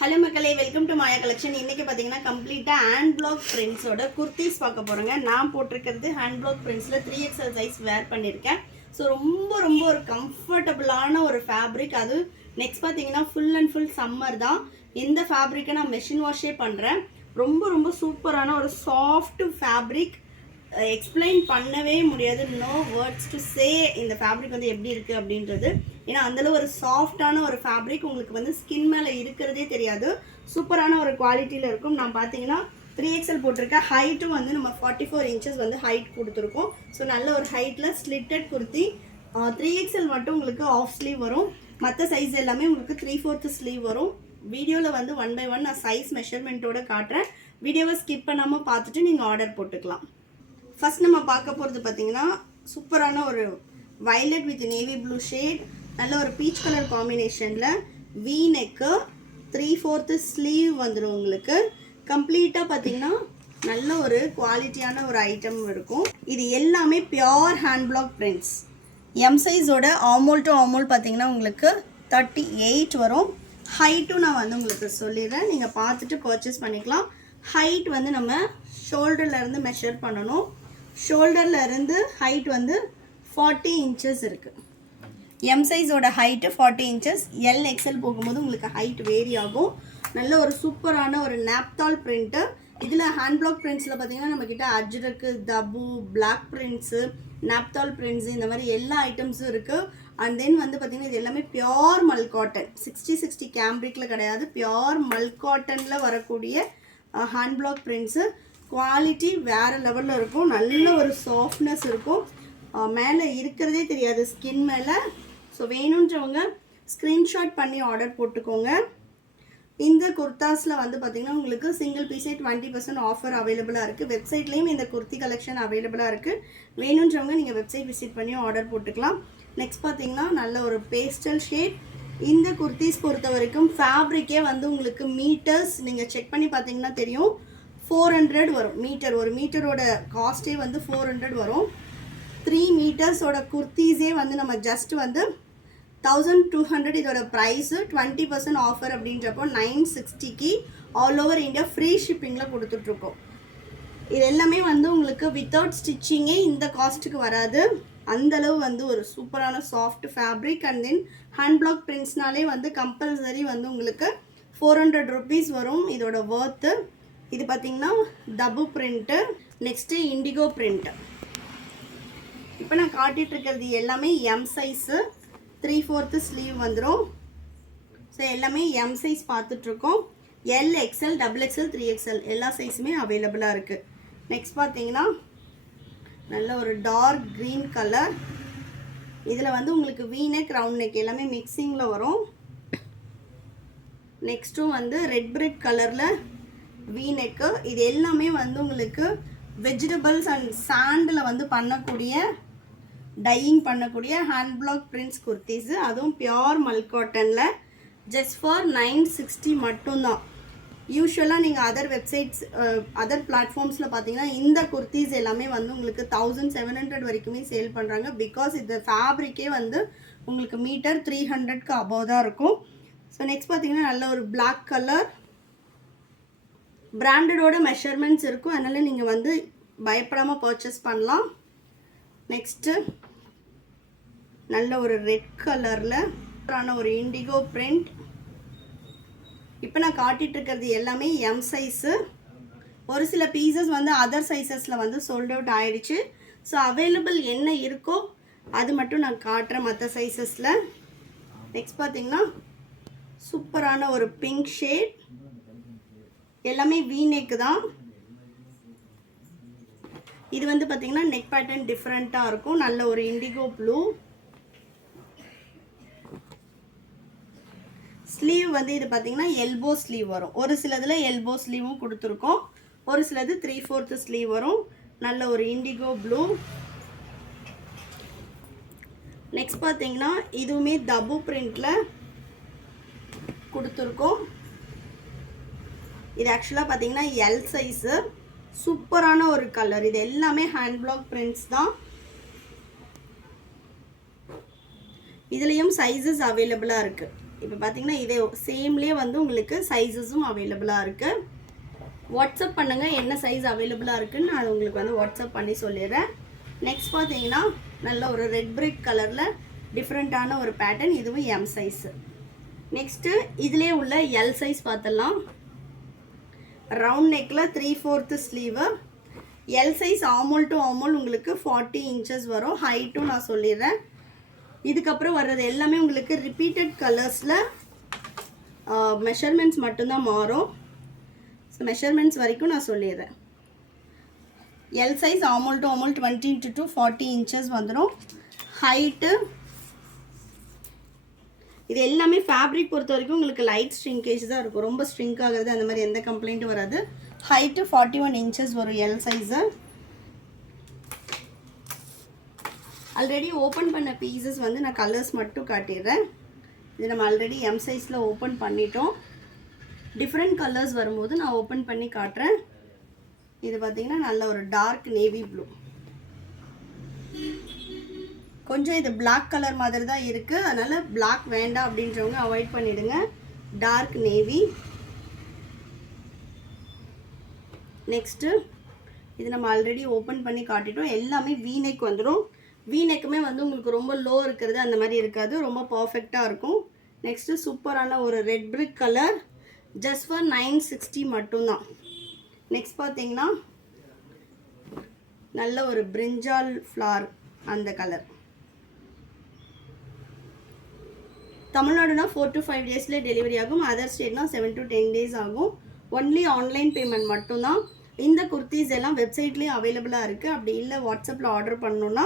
Hello மக்களே, welcome to Maya collection. இன்றைக்கி பார்த்தீங்கன்னா கம்ப்ளீட்டாக ஹேண்ட் பிளாக் பிரிண்ட்ஸோட குர்த்திஸ் பார்க்க போகிறோங்க. நான் போட்டிருக்கிறது ஹேண்ட் பிளாக் பிரிண்ட்ஸில் 3XL சைஸ் வேர் பண்ணியிருக்கேன். ஸோ ரொம்ப ஒரு கம்ஃபர்டபுளான ஒரு ஃபேப்ரிக். அது நெக்ஸ்ட் பார்த்தீங்கன்னா ஃபுல் அண்ட் ஃபுல் சம்மர் தான். இந்த ஃபேப்ரிக்கை நான் மெஷின் வாஷே பண்ணுறேன். ரொம்ப சூப்பரான ஒரு சாஃப்ட் ஃபேப்ரிக். எக்ஸ்பிளைன் பண்ணவே முடியாது. நோ வேர்ட்ஸ் டு சே இந்த ஃபேப்ரிக் வந்து எப்படி இருக்குது அப்படின்றது. ஏன்னா அந்தளவு ஒரு சாஃப்டான ஒரு ஃபேப்ரிக். உங்களுக்கு வந்து ஸ்கின் மேலே இருக்கிறதே தெரியாது. சூப்பரான ஒரு குவாலிட்டியில் இருக்கும். நான் பார்த்தீங்கன்னா 3XL போட்டிருக்கேன். ஹைட்டும் வந்து நம்ம 44 இன்ச்சஸ் வந்து ஹைட் கொடுத்துருக்கோம். ஸோ நல்ல ஒரு ஹைட்டில் ஸ்லிட்டட் குர்த்தி. 3XL மட்டும் உங்களுக்கு ஆஃப் ஸ்லீவ் வரும். மற்ற சைஸ் எல்லாமே உங்களுக்கு 3/4 ஸ்லீவ் வரும். வீடியோவில் வந்து 1 by 1 நான் சைஸ் மெஷர்மெண்ட்டோடு காட்டுறேன். வீடியோவை ஸ்கிப் பண்ணாமல் பார்த்துட்டு நீங்கள் ஆர்டர் போட்டுக்கலாம். ஃபர்ஸ்ட் நம்ம பார்க்க போகிறது பார்த்தீங்கன்னா சூப்பரான ஒரு violet with navy blue shade. நல்ல ஒரு பீச் கலர் காம்பினேஷனில் வி நெக்கு 3/4 ஸ்லீவ் வந்துடும். உங்களுக்கு கம்ப்ளீட்டாக பார்த்தீங்கன்னா நல்ல ஒரு குவாலிட்டியான ஒரு ஐட்டம் இருக்கும். இது எல்லாமே pure hand block prints. M சைஸோட ஆமோல் டு ஆமோல் பார்த்தீங்கன்னா உங்களுக்கு 38 வரும். ஹைட்டும் நான் வந்து உங்களுக்கு சொல்லிடுறேன், நீங்கள் பார்த்துட்டு பர்ச்சேஸ் பண்ணிக்கலாம். ஹைட் வந்து நம்ம ஷோல்டர்லேருந்து மெஷர் பண்ணணும். ஷோல்டர்லேருந்து ஹைட் வந்து 40 இன்ச்சஸ் இருக்குது. எம் சைஸோட ஹைட்டு 40 இன்ச்சஸ். LXL போகும்போது உங்களுக்கு ஹைட் வேரி ஆகும். நல்ல ஒரு சூப்பரான ஒரு நாப்தால் பிரிண்ட்டு. இதில் ஹேண்ட் பிளாக் பிரிண்ட்ஸில் பார்த்தீங்கன்னா நம்மக்கிட்ட அஜ்ரக்கு, தபு, பிளாக் பிரிண்ட்ஸு, நாப்தால் பிரிண்ட்ஸு, இந்த மாதிரி எல்லா ஐட்டம்ஸும் இருக்குது. அண்ட் தென் வந்து பார்த்திங்கன்னா இது எல்லாமே பியோர் மல் காட்டன். 60 கேம்பிரிக்கில் கிடையாது, பியோர் மல் காட்டனில் வரக்கூடிய ஹேண்ட் பிளாக் பிரிண்ட்ஸு. குவாலிட்டி வேறு லெவலில் இருக்கும். நல்ல ஒரு சாஃப்ட்னஸ் இருக்கும். மேலே இருக்கிறதே தெரியாது ஸ்கின் மேலே. ஸோ வேணுன்றவங்க ஸ்க்ரீன்ஷாட் பண்ணி ஆர்டர் போட்டுக்கோங்க. இந்த குர்தாஸில் வந்து பார்த்திங்கன்னா உங்களுக்கு சிங்கிள் பீஸே 20% ஆஃபர் அவைலபிளாக இருக்குது. வெப்சைட்லேயும் இந்த குர்த்தி கலெக்ஷன் அவைலபிளாக இருக்குது. வேணுன்றவங்க நீங்கள் வெப்சைட் விசிட் பண்ணி ஆர்டர் போட்டுக்கலாம். நெக்ஸ்ட் பார்த்திங்கன்னா நல்ல ஒரு பேஸ்டல் ஷேட். இந்த குர்த்திஸ் பொறுத்த வரைக்கும் ஃபேப்ரிக்கே வந்து உங்களுக்கு மீட்டர்ஸ் நீங்கள் செக் பண்ணி பார்த்தீங்கன்னா தெரியும், 400 வரும் மீட்டர். ஒரு மீட்டரோட காஸ்ட்டே வந்து 400 வரும். 3 மீட்டர்ஸோட குர்த்திஸே வந்து நம்ம ஜஸ்ட் வந்து 1200 இதோட ப்ரைஸு. 20% ஆஃபர் அப்படின்றப்போ 960க்கு ஆல் ஓவர் இந்தியா ஃப்ரீ ஷிப்பிங்கில் கொடுத்துட்ருக்கோம். இது எல்லாமே வந்து உங்களுக்கு வித்தவுட் ஸ்டிச்சிங்கே இந்த காஸ்ட்டுக்கு வராது. அந்தளவு வந்து ஒரு சூப்பரான soft fabric. And then hand block பிரிண்ட்ஸ்னாலே வந்து கம்பல்சரி வந்து உங்களுக்கு 400 ருபீஸ் வரும் இதோட ஒர்த்து. இது பார்த்திங்கன்னா தபு பிரிண்ட்டு. Next indigo print. இப்போ நான் காட்டிகிட்ருக்கிறது எல்லாமே எம் சைஸு. 3/4 ஸ்லீவ் வந்துடும். ஸோ எல்லாமே எம் சைஸ் பார்த்துட்ருக்கோம். LXL, XXL, 3XL எல்லா சைஸுமே அவைலபிளாக இருக்குது. நெக்ஸ்ட் பார்த்தீங்கன்னா நல்ல ஒரு டார்க் க்ரீன் கலர். இதில் வந்து உங்களுக்கு வீநெக், ரவுண்ட் நெக் எல்லாமே மிக்சிங்கில் வரும். நெக்ஸ்ட்டும் வந்து ரெட் பிரெட் கலரில் வீநெக்கு. இது எல்லாமே வந்து உங்களுக்கு வெஜிடபிள்ஸ் அண்ட் சாண்டில் வந்து பண்ணக்கூடிய டையிங் பண்ணக்கூடிய ஹேண்ட் பிளாக் பிரிண்ட்ஸ் குர்த்திஸு. அதுவும் பியோர் மல் காட்டனில் ஜஸ்ட் ஃபார் 960 மட்டும்தான். யூஸ்வலாக நீங்கள் அதர் வெப்சைட்ஸ், அதர் பிளாட்ஃபார்ம்ஸில் பார்த்தீங்கன்னா இந்த குர்த்திஸ் எல்லாமே வந்து உங்களுக்கு 1700 வரைக்குமே சேல் பண்ணுறாங்க. பிகாஸ் இந்த ஃபேப்ரிக்கே வந்து உங்களுக்கு மீட்டர் 300க்கு அபோவ் தான் இருக்கும். ஸோ நெக்ஸ்ட் பார்த்தீங்கன்னா நல்ல ஒரு பிளாக் கலர். பிராண்டடோட மெஷர்மெண்ட்ஸ் இருக்கும், அதனால் நீங்கள் வந்து பயப்படாமல் பர்ச்சேஸ் பண்ணலாம். நெக்ஸ்ட்டு நல்ல ஒரு ரெட் கலரில் ஒரு இண்டிகோ பிரிண்ட். இப்போ நான் காட்டிகிட்ருக்கிறது எல்லாமே எம் சைஸு. ஒரு சில பீசஸ் வந்து அதர் சைஸஸில் வந்து சோல்ட் அவுட் ஆகிடுச்சு. ஸோ அவைலபிள் என்ன இருக்கோ அது மட்டும் நான் காட்டுறேன் மற்ற சைஸஸில். நெக்ஸ்ட் பார்த்திங்கன்னா சூப்பரான ஒரு பிங்க் ஷேட். எல்லாமே வீநெக்கு தான். இது வந்து பார்த்திங்கன்னா நெக் பேட்டர்ன் டிஃப்ரெண்ட்டாக இருக்கும். நல்ல ஒரு இண்டிகோ ப்ளூ. ஸ்லீவ் வந்து இது பார்த்திங்கன்னா எல்போ ஸ்லீவ் வரும். ஒரு சிலதில் எல்போ ஸ்லீவும் கொடுத்துருக்கோம், ஒரு சிலது 3/4 ஸ்லீவ் வரும். நல்ல ஒரு இண்டிகோ ப்ளூ. நெக்ஸ்ட் பார்த்திங்கன்னா இதுவுமே தபு பிரிண்டில் கொடுத்துருக்கோம். இது ஆக்சுவலாக பார்த்திங்கன்னா எல் சைஸு. சூப்பரான ஒரு கலர். இது எல்லாமே ஹேண்ட் பிளாக் பிரிண்ட்ஸ் தான். இதுலேயும் சைஸஸ் அவைலபிளாக இருக்குது. இப்போ பார்த்தீங்கன்னா இதே சேம்லேயே வந்து உங்களுக்கு சைஸஸும் அவைலபிளாக இருக்குது. வாட்ஸ்அப் பண்ணுங்கள் என்ன சைஸ் அவைலபிளாக இருக்குதுன்னு நான் உங்களுக்கு வந்து வாட்ஸ்அப் பண்ணி சொல்லிடுறேன். நெக்ஸ்ட் பார்த்தீங்கன்னா நல்ல ஒரு ரெட் பிரிக் கலரில் டிஃப்ரெண்ட்டான ஒரு பேட்டர்ன், இதுவும் எம் சைஸு. நெக்ஸ்ட்டு இதிலே உள்ள எல் சைஸ் பார்த்துடலாம். ரவுண்ட் நெக்கில் 3/4 sleeve. L size armhole to armhole உங்களுக்கு 40 இன்ச்சஸ் வரும். ஹைட்டும் நான் சொல்லிடுறேன். இதுக்கப்புறம் வர்றது எல்லாமே உங்களுக்கு ரிப்பீட்டட் கலர்ஸில் மெஷர்மெண்ட்ஸ் மட்டும்தான் மாறும். ஸோ மெஷர்மெண்ட்ஸ் வரைக்கும் நான் சொல்லிடுறேன். L size armhole to armhole 20 to 40 inches வந்துடும். ஹைட்டு இது எல்லாமே ஃபேப்ரிக் பொறுத்த வரைக்கும் உங்களுக்கு லைட் ஸ்ட்ரிங்கேஜ் தான் இருக்கும், ரொம்ப ஸ்ட்ரிங்க் ஆகுறது அந்த மாதிரி எந்த கம்ப்ளைண்ட்டும் வராது. ஹைட்டு 41 இன்ச்சஸ் வரும் எல் சைஸு. ஆல்ரெடி ஓப்பன் பண்ண பீசஸ் வந்து நான் கலர்ஸ் மட்டும் காட்டிடுறேன். இது நம்ம ஆல்ரெடி எம் சைஸில் ஓப்பன் பண்ணிட்டோம். டிஃப்ரெண்ட் கலர்ஸ் வரும்போது நான் ஓப்பன் பண்ணி காட்டுறேன். இது பார்த்திங்கன்னா நல்ல ஒரு டார்க் நேவி ப்ளூ, கொஞ்சம் இது பிளாக் கலர் மாதிரி தான் இருக்குது, அதனால் பிளாக் வேண்டாம் அப்படின்றவங்க அவாய்ட் பண்ணிவிடுங்க. Dark navy. நெக்ஸ்ட்டு இது நம்ம ஆல்ரெடி ஓப்பன் பண்ணி காட்டிட்டோம். எல்லாமே வீநெக் வந்துடும். வீநெக்குமே வந்து உங்களுக்கு ரொம்ப லோ இருக்கிறது அந்த மாதிரி இருக்காது, ரொம்ப பர்ஃபெக்டாக இருக்கும். நெக்ஸ்ட்டு சூப்பரான ஒரு red brick colour, just for 960 மட்டும்தான். நெக்ஸ்ட் பார்த்தீங்கன்னா நல்ல ஒரு பிரிஞ்சால் ஃப்ளார் அந்த கலர். தமிழ்நாடுனா 4 to 5 டேஸில் டெலிவரி ஆகும். அதர் ஸ்டேட்னா 7 to 10 டேஸ் ஆகும். ஒன்லி ஆன்லைன் பேமெண்ட் மட்டும்தான். இந்த குர்த்திஸ் எல்லாம் வெப்சைட்லேயும் அவைலபிளாக இருக்குது. அப்படி இல்லை வாட்ஸ்அப்பில் ஆர்டர் பண்ணணுன்னா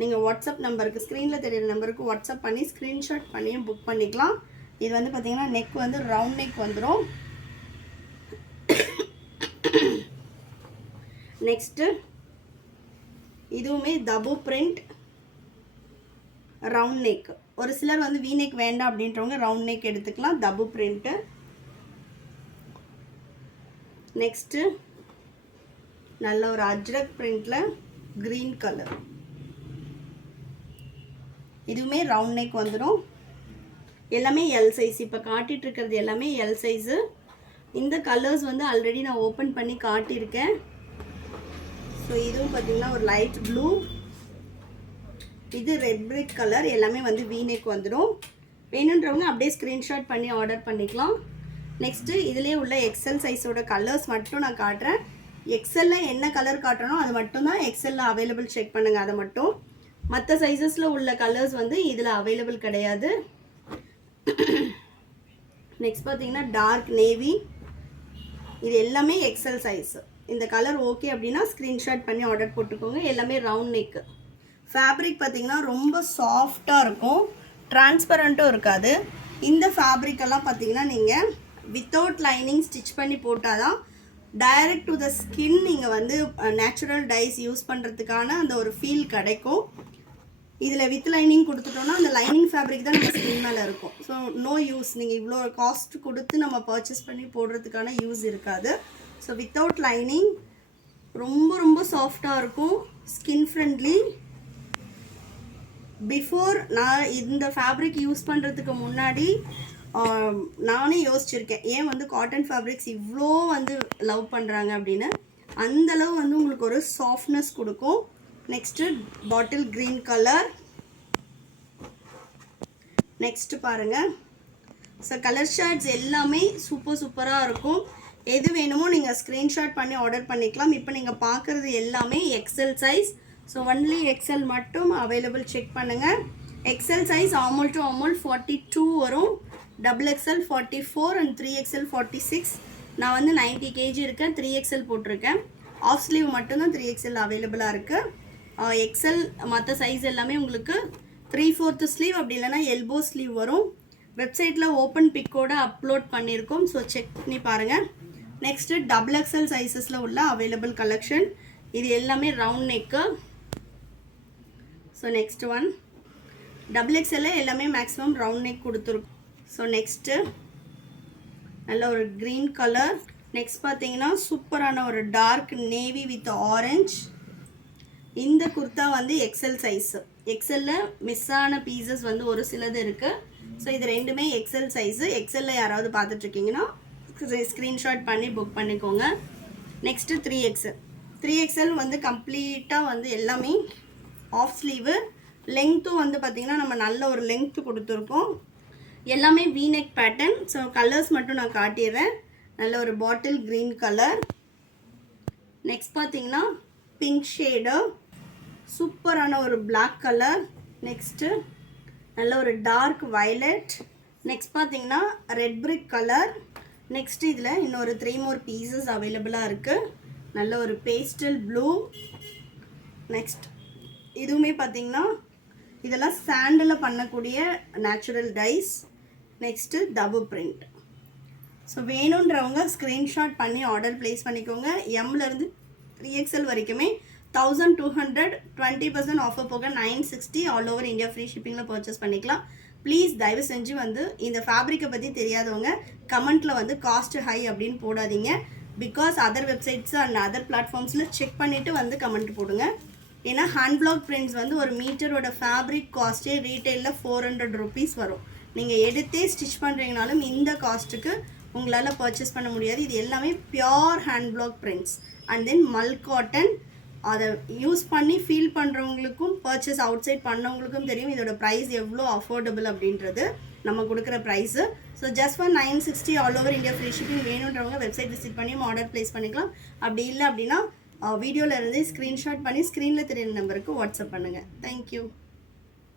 நீங்கள் வாட்ஸ்அப் நம்பருக்கு, ஸ்க்ரீனில் தெரியிற நம்பருக்கு வாட்ஸ்அப் பண்ணி ஸ்க்ரீன்ஷாட் பண்ணியும் புக் பண்ணிக்கலாம். இது வந்து பார்த்திங்கன்னா நெக் வந்து ரவுண்ட் நெக் வந்துடும். நெக்ஸ்ட்டு இதுவுமே தபு பிரிண்ட் ரவுண்ட் நெக். ஒரு சிலர் வந்து வி நெக் வேண்டாம் அப்படின்றவங்க ரவுண்ட் நெக் எடுத்துக்கலாம், தபு பிரிண்ட்டு. நெக்ஸ்ட்டு நல்ல ஒரு அஜ்ரக் பிரிண்டில் க்ரீன் கலர், இதுவுமே ரவுண்ட் நெக் வந்துடும். எல்லாமே எல் சைஸ். இப்போ காட்டிகிட்டு இருக்கிறது எல்லாமே எல் சைஸு. இந்த கலர்ஸ் வந்து ஆல்ரெடி நான் ஓப்பன் பண்ணி காட்டியிருக்கேன். ஸோ இதுவும் பார்த்திங்கன்னா ஒரு லைட் ப்ளூ, இது ரெட் பிரிக் கலர், எல்லாமே வந்து வீநெக் வந்துடும். வேணுன்றவங்க அப்படியே ஸ்க்ரீன்ஷாட் பண்ணி ஆர்டர் பண்ணிக்கலாம். நெக்ஸ்ட்டு இதிலே உள்ள எக்ஸல் சைஸோட கலர்ஸ் மட்டும் நான் காட்டுறேன். எக்ஸலில் என்ன கலர் காட்டுறனோ அது மட்டும்தான் எக்ஸலில் அவைலபிள், செக் பண்ணுங்கள் அதை மட்டும். மற்ற சைஸஸில் உள்ள கலர்ஸ் வந்து இதில் அவைலபிள் கிடையாது. நெக்ஸ்ட் பார்த்தீங்கன்னா டார்க் நேவி, இது எல்லாமே எக்ஸல் சைஸு. இந்த கலர் ஓகே அப்படின்னா ஸ்க்ரீன்ஷாட் பண்ணி ஆர்டர் போட்டுக்கோங்க. எல்லாமே ரவுண்ட் நெக்கு. ஃபேப்ரிக் பார்த்திங்கன்னா ரொம்ப சாஃப்டாக இருக்கும், டிரான்ஸ்பரண்ட்டும் இருக்காது. இந்த ஃபேப்ரிக்கெல்லாம் பார்த்திங்கன்னா நீங்கள் வித்தவுட் லைனிங் ஸ்டிச் பண்ணி போட்டால் தான் டைரக்ட் டு த ஸ்கின் நீங்கள் வந்து நேச்சுரல் டைஸ் யூஸ் பண்ணுறதுக்கான அந்த ஒரு ஃபீல் கிடைக்கும். இதில் வித் லைனிங் கொடுத்துட்டோன்னா அந்த லைனிங் ஃபேப்ரிக் தான் நம்ம ஸ்கின் மேலே இருக்கும். So no use. நீங்கள் இவ்வளோ காஸ்ட் கொடுத்து நம்ம பர்ச்சேஸ் பண்ணி போடுறதுக்கான யூஸ் இருக்காது. ஸோ வித்தவுட் லைனிங் ரொம்ப ரொம்ப சாஃப்டாக இருக்கும், ஸ்கின் ஃப்ரெண்ட்லி. பிஃபோர் நான் இந்த ஃபேப்ரிக் யூஸ் பண்ணுறதுக்கு முன்னாடி நானே யோசிச்சிருக்கேன், ஏன் வந்து காட்டன் ஃபேப்ரிக்ஸ் இவ்வளோ வந்து லவ் பண்ணுறாங்க அப்படின்னு. அந்தளவு வந்து உங்களுக்கு ஒரு சாஃப்ட்னஸ் கொடுக்கும். Next bottle green colour. Next பாருங்கள். ஸோ கலர் ஷேட்ஸ் எல்லாமே சூப்பராக இருக்கும். எது வேணுமோ நீங்கள் ஸ்க்ரீன்ஷாட் பண்ணி ஆர்டர் பண்ணிக்கலாம். இப்போ நீங்கள் பார்க்குறது எல்லாமே XL size. So only XL மட்டும் அவைலபிள், செக் பண்ணுங்கள். XL size armhole to armhole 42 வரும், டபுள் எக்ஸல் 44 அண்ட் 3XL 46. நான் வந்து 90 kg இருக்கேன், 3XL போட்டிருக்கேன். ஆஃப் ஸ்லீவ் மட்டும்தான் 3XL அவைலபிளாக இருக்குது. எக்ஸல் மற்ற சைஸ் எல்லாமே உங்களுக்கு 3/4 ஸ்லீவ் அப்படி இல்லைனா எல்போ ஸ்லீவ் வரும். வெப்சைட்டில் ஓப்பன் பிக்கோடு அப்லோட் பண்ணியிருக்கோம், ஸோ செக் பண்ணி பாருங்கள். நெக்ஸ்ட்டு டபுள் எக்ஸல் சைஸஸில் உள்ள அவைலபிள் கலெக்ஷன். இது எல்லாமே round neck. So next one double எக்ஸல்ல எல்லாமே மேக்ஸிமம் ரவுண்ட் நெக் கொடுத்துருக்கும். ஸோ நெக்ஸ்ட்டு நல்ல ஒரு க்ரீன் கலர். நெக்ஸ்ட் பார்த்தீங்கன்னா சூப்பரான ஒரு டார்க் நேவி வித் ஆரஞ்ச். இந்த குர்த்தா வந்து எக்ஸல் சைஸு. எக்ஸலில் மிஸ் ஆன பீசஸ் வந்து ஒரு சிலது இருக்குது. ஸோ இது ரெண்டுமே எக்ஸல் சைஸு. எக்ஸலில் யாராவது பார்த்துட்ருக்கீங்கன்னா ஸ்க்ரீன்ஷாட் பண்ணி புக் பண்ணிக்கோங்க. Next 3XL. 3XL வந்து கம்ப்ளீட்டாக வந்து எல்லாமே ஆஃப் ஸ்லீவு. லெங்க்த்தும் வந்து பார்த்திங்கன்னா நம்ம நல்ல ஒரு லெங்க்த்து கொடுத்துருக்கோம். எல்லாமே வீநெக் பேட்டர்ன். ஸோ கலர்ஸ் மட்டும் நான் காட்டிடுறேன். நல்ல ஒரு பாட்டில் க்ரீன் கலர். நெக்ஸ்ட் பார்த்திங்கன்னா பிங்க் ஷேடு, சூப்பரான ஒரு பிளாக் கலர். நெக்ஸ்ட்டு நல்ல ஒரு டார்க் வயலட். நெக்ஸ்ட் பார்த்திங்கன்னா ரெட் பிரிக் கலர். நெக்ஸ்ட் இதில் இன்னொரு 3 more பீசஸ் அவைலபிளாக இருக்குது. நல்ல ஒரு பேஸ்டல் ப்ளூ. நெக்ஸ்ட் இதுவுமே பார்த்திங்கன்னா இதெல்லாம் சாண்டில் பண்ணக்கூடிய natural dyes. Next double print. So வேணுன்றவங்க ஸ்க்ரீன்ஷாட் பண்ணி ஆர்டர் ப்ளேஸ் பண்ணிக்கோங்க. எம்லேருந்து 3XL வரைக்குமே 1200, 20% ஆஃபர் போக 960 ஆல் ஓவர் இந்தியா ஃப்ரீ ஷிப்பிங்கில் பர்ச்சேஸ் பண்ணிக்கலாம். ப்ளீஸ் தயவு செஞ்சு வந்து இந்த ஃபேப்ரிக்கை பற்றி தெரியாதவங்க கமெண்ட்டில் வந்து காஸ்ட் ஹை அப்படின்னு போடாதீங்க. Because other websites and other பிளாட்ஃபார்ம்ஸில் செக் பண்ணிவிட்டு வந்து கமெண்ட் போடுங்க. ஏன்னா ஹேண்ட் பிளாக் பிரிண்ட்ஸ் வந்து ஒரு மீட்டரோட ஃபேப்ரிக் காஸ்ட்டே ரீட்டெயிலில் 400 rupees வரும். நீங்கள் எடுத்தே ஸ்டிச் பண்ணுறீங்கனாலும் இந்த காஸ்ட்டுக்கு உங்களால் பர்ச்சேஸ் பண்ண முடியாது. இது எல்லாமே pure hand block prints and then mul cotton. அதை யூஸ் பண்ணி ஃபீல் பண்ணுறவங்களுக்கும் பர்ச்சேஸ் அவுட் சைட் பண்ணவங்களுக்கும் தெரியும் இதோட ப்ரைஸ் எவ்வளோ அஃபோர்டபுள் அப்படின்றது நம்ம கொடுக்குற price. So just for 960 all over India free shipping. வேணுன்றவங்க வெப்சைட் விசிட் பண்ணி ஆர்டர் ப்ளேஸ் பண்ணிக்கலாம். அப்படி இல்லை அப்படின்னா வீடியோவில் இருந்து ஸ்க்ரீன்ஷாட் பண்ணி ஸ்க்ரீனில் தெரியுற நம்பருக்கு வாட்ஸ்அப் பண்ணுங்கள். தேங்க்யூ.